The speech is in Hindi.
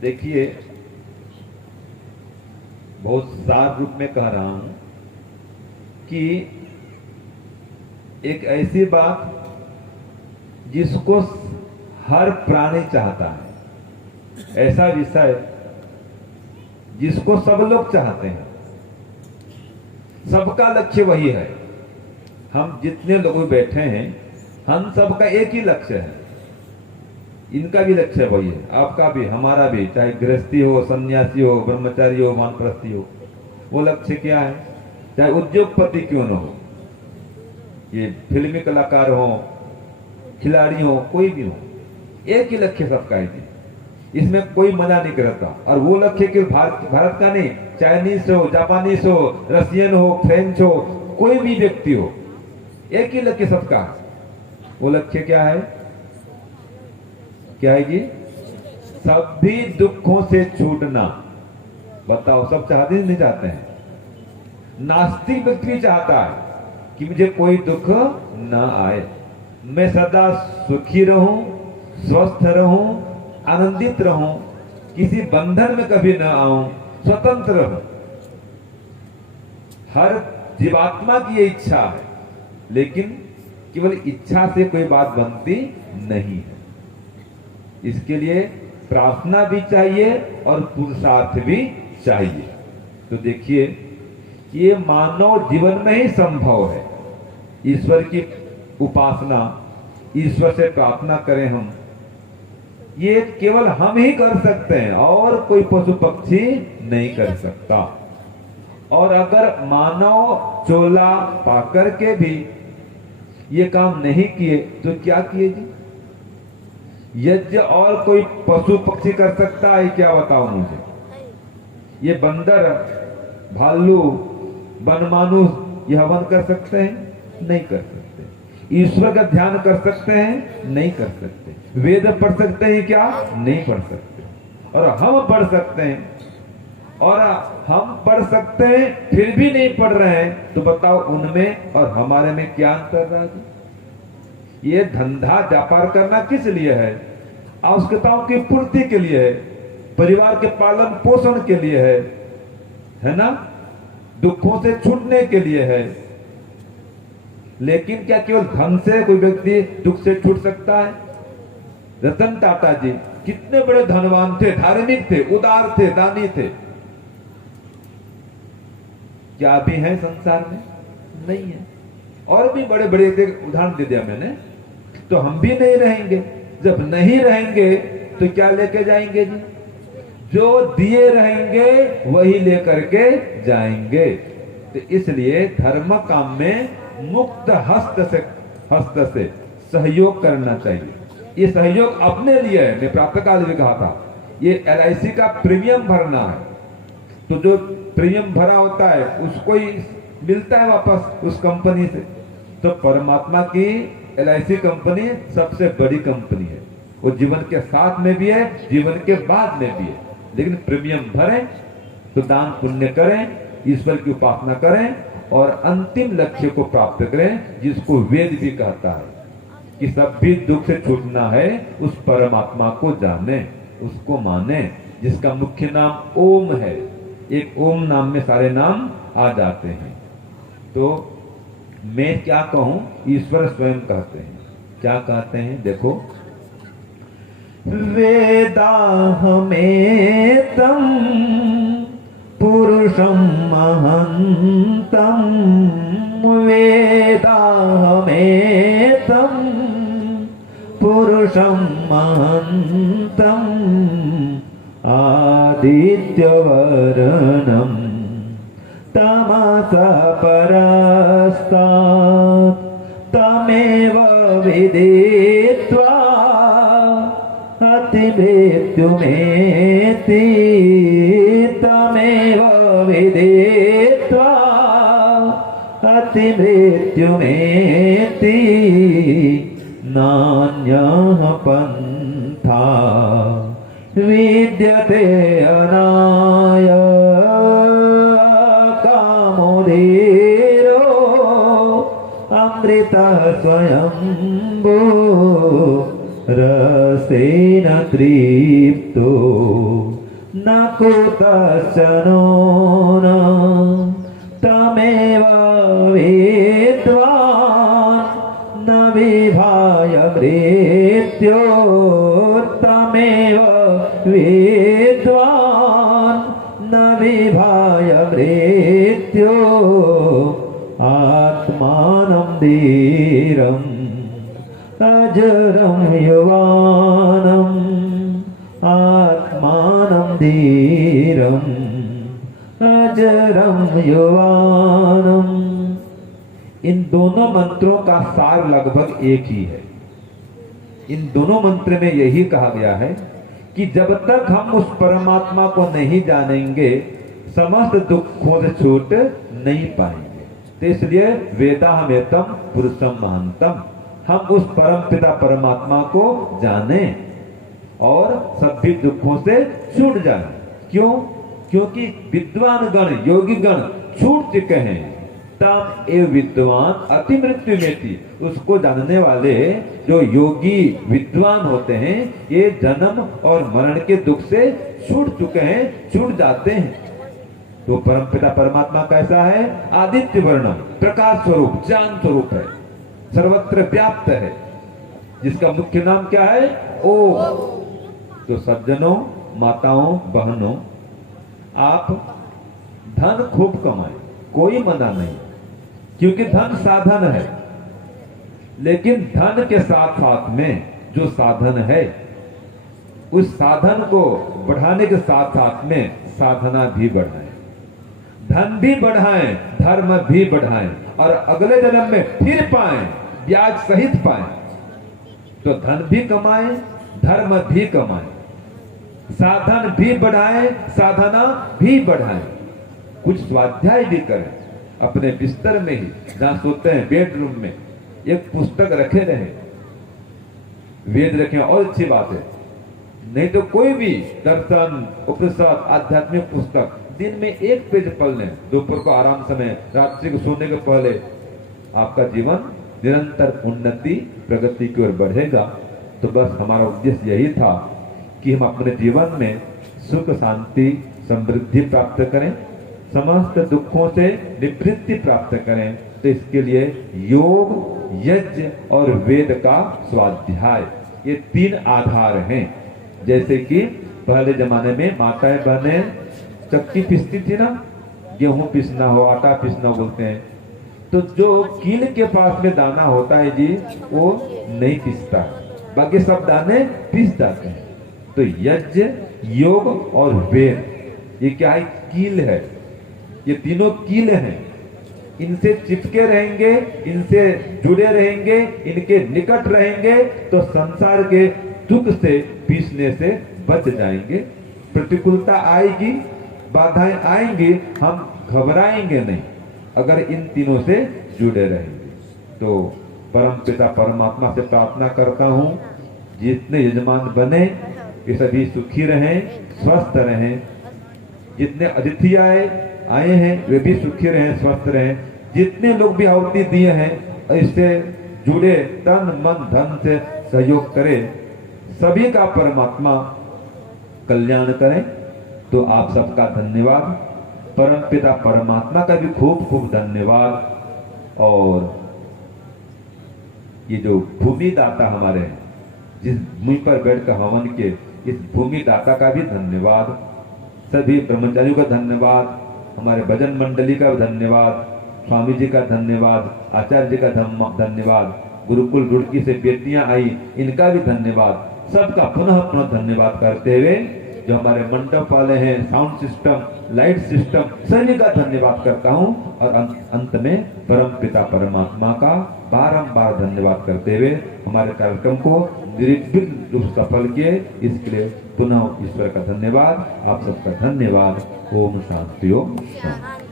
देखिए, बहुत सार रूप में कह रहा हूं कि एक ऐसी बात जिसको हर प्राणी चाहता है, ऐसा विषय जिसको सब लोग चाहते हैं, सबका लक्ष्य वही है। हम जितने लोग बैठे हैं, हम सबका एक ही लक्ष्य है। इनका भी लक्ष्य वही है, आपका भी, हमारा भी, चाहे गृहस्थी हो, सन्यासी हो, ब्रह्मचारी हो, वानप्रस्थी हो, वो लक्ष्य क्या है? चाहे उद्योगपति क्यों न हो, ये फिल्मी कलाकार हो, खिलाड़ी हो, कोई भी हो, एक ही लक्ष्य सबका है। इसमें कोई मजा नहीं करता। और वो लक्ष्य केवल भारत का नहीं, चाइनीज हो, जापानीज हो, रशियन हो, फ्रेंच हो, कोई भी व्यक्ति हो, एक ही लक्ष्य सबका। वो लक्ष्य क्या है? क्या है जी? सभी दुखों से छूटना। बताओ, सब चाहते नहीं चाहते हैं? नास्तिक व्यक्ति चाहता है कि मुझे कोई दुख न आए, मैं सदा सुखी रहूं, स्वस्थ रहूं, आनंदित रहूं, किसी बंधन में कभी न आऊं, स्वतंत्र रहूं। हर जीवात्मा की ये इच्छा है, लेकिन केवल इच्छा से कोई बात बनती नहीं है। इसके लिए प्रार्थना भी चाहिए और पुरुषार्थ भी चाहिए। तो देखिए, ये मानव जीवन में ही संभव है। ईश्वर की उपासना, ईश्वर से प्रार्थना करें हम, ये केवल हम ही कर सकते हैं और कोई पशु पक्षी नहीं कर सकता। और अगर मानव चोला पाकर के भी ये काम नहीं किए तो क्या किए जी? यज्ञ और कोई पशु पक्षी कर सकता है क्या? बताओ मुझे। ये बंदर, भालू, वनमानुष ये हवन कर सकते हैं? नहीं कर सकते। ईश्वर का ध्यान कर सकते हैं? नहीं कर सकते। वेद पढ़ सकते हैं क्या? नहीं पढ़ सकते। और हम पढ़ सकते हैं, और हम पढ़ सकते हैं फिर भी नहीं पढ़ रहे हैं, तो बताओ उनमें और हमारे में क्या अंतर रहा जी? ये धंधा व्यापार करना किस लिए है? आवश्यकताओं की पूर्ति के लिए है, परिवार के पालन पोषण के लिए है ना, दुखों से छूटने के लिए है। लेकिन क्या केवल धन से कोई व्यक्ति दुख से छूट सकता है? रतन टाटा जी कितने बड़े धनवान थे, धार्मिक थे, उदार थे, दानी थे। क्या भी है संसार में? नहीं है। और भी बड़े बड़े उदाहरण दे दिया मैंने। तो हम भी नहीं रहेंगे। जब नहीं रहेंगे तो क्या लेके जाएंगे जी? जो दिए रहेंगे वही लेकर के जाएंगे। तो इसलिए धर्म काम में मुक्त हस्त से सहयोग करना चाहिए। ये सहयोग अपने लिए है। मैं प्रातःकाल भी कहा था, ये LIC का प्रीमियम भरना है। तो जो प्रीमियम भरा होता है उसको ही मिलता है वापस उस कंपनी से। तो परमात्मा की LIC कंपनी सबसे बड़ी कंपनी है। वो जीवन के साथ में भी है, जीवन के बाद में भी है। लेकिन प्रीमियम भरें तो दान पुण्य करें, ईश्वर की उपासना करें और अंतिम लक्ष्य को प्राप्त करें, जिसको वेद भी कहता है कि सब भी दुख से छूटना है, उस परमात्मा को जाने, उसको माने, जिसका मुख्य नाम ओम है। एक ओम नाम में सारे नाम आ जाते हैं। तो मैं क्या कहूं, ईश्वर स्वयं कहते हैं। क्या कहते हैं? देखो, वेदाहमेतम पुरुषं महंतम, वेदाहमेतम पुरुषं महंतम, आदित्यवर्णं तमसः परस्तात्, तमेव विदित्वा अतिमृत्युमेति, तमेव विदित्वा अतिमृत्युमेति, नान्यः पन्था विद्यते अनाय कामोदीरो अमृतः स्वयंभो रसेन तृप्तो वेदितो न कुतश्चनो न तमेव वेद्वान् न विभाय मृत्योत्तमेव वेद्वान् न विभाय मृत्यो आत्मानं धीरम् अजरं युवानम् आत्मानं धीरम् अजरं युवानम्। इन दोनों मंत्रों का सार लगभग एक ही है। इन दोनों मंत्र में यही कहा गया है कि जब तक हम उस परमात्मा को नहीं जानेंगे समस्त दुखों से छूट नहीं पाएंगे। तो इसलिए वेदाहमेतम पुरुषम महांतम, हम उस परम पिता परमात्मा को जाने और सभी दुखों से छूट जाए। क्यों? क्योंकि विद्वान गण योगी गण छूट चुके हैं। तम एव विद्वान अति मृत्यु में थी, उसको जानने वाले जो योगी विद्वान होते हैं ये जन्म और मरण के दुख से छूट चुके हैं, छूट जाते हैं। तो परमपिता परमात्मा कैसा है? आदित्य वर्णम, प्रकाश स्वरूप, ज्ञान स्वरूप है, सर्वत्र व्याप्त है, जिसका मुख्य नाम क्या है? ओम। तो सज्जनों, माताओं, बहनों, आप धन खूब कमाएं, कोई मना नहीं, क्योंकि धन साधन है। लेकिन धन के साथ साथ में जो साधन है उस साधन को बढ़ाने के साथ साथ में साधना भी बढ़ाएं, धन भी बढ़ाएं, धर्म भी बढ़ाएं और अगले जन्म में फिर पाएं, ब्याज सहित पाएं। तो धन भी कमाएं, धर्म भी कमाएं, साधन भी बढ़ाएं, साधना भी बढ़ाएं, कुछ स्वाध्याय भी करें। अपने बिस्तर में ही जहां सोते हैं बेडरूम में एक पुस्तक रखे रहे, वेद रखें और अच्छी बात है। नहीं तो कोई भी दर्शन, उपनिषद, आध्यात्मिक पुस्तक दिन में एक पेज पढ़ लें, दोपहर को आराम समय, रात्रि को सोने के पहले, आपका जीवन निरंतर उन्नति प्रगति की ओर बढ़ेगा। तो बस हमारा उद्देश्य यही था कि हम अपने जीवन में सुख शांति समृद्धि प्राप्त करें, समस्त दुखों से निवृत्ति प्राप्त करें। तो इसके लिए योग, यज्ञ और वेद का स्वाध्याय, ये तीन आधार हैं। जैसे कि पहले जमाने में माताएं बहनें चक्की पीसती थी ना, गेहूं पीसना हो, आटा पीसना बोलते हैं, तो जो कील के पास में दाना होता है जी वो नहीं पीसता, बाकी सब दाने पीस जाते हैं। तो यज्ञ, योग और वेद ये क्या है? कील है। ये तीनों कील हैं, इनसे चिपके रहेंगे, इनसे जुड़े रहेंगे, इनके निकट रहेंगे तो संसार के दुख से पीसने से बच जाएंगे। प्रतिकूलता आएगी, बाधाएं आएंगी, हम घबराएंगे नहीं अगर इन तीनों से जुड़े रहेंगे। तो परम पिता परमात्मा से प्रार्थना करता हूं जितने यजमान बने ये सभी सुखी रहें, स्वस्थ रहें। जितने अतिथि आए हैं वे भी सुखी रहें, स्वस्थ रहें। जितने लोग भी आहुति दिए हैं इससे जुड़े तन मन धन से सहयोग करें, सभी का परमात्मा कल्याण करें। तो आप सबका धन्यवाद, परम पिता परमात्मा का भी खूब खूब धन्यवाद। और ये जो भूमि दाता हमारे हैं, जिस भूमि पर बैठकर हवन के, इस भूमि दाता का भी धन्यवाद। सभी ब्रह्मचारियों का धन्यवाद, हमारे भजन मंडली का धन्यवाद, स्वामी जी का धन्यवाद, आचार्य जी का धन्यवाद, गुरुकुल रुड़की से बेटियां आई इनका भी धन्यवाद। सबका पुनः पुनः धन्यवाद करते हुए जो हमारे मंडप वाले हैं, साउंड सिस्टम, लाइट सिस्टम, सभी का धन्यवाद करता हूं। और अंत में परम पिता परमात्मा का बारंबार धन्यवाद करते हुए हमारे कार्यक्रम को निर्विघ्न रूप सफल किए, इसके लिए पुनः ईश्वर का धन्यवाद। आप सबका धन्यवाद। ओम शांति, ओम शांति।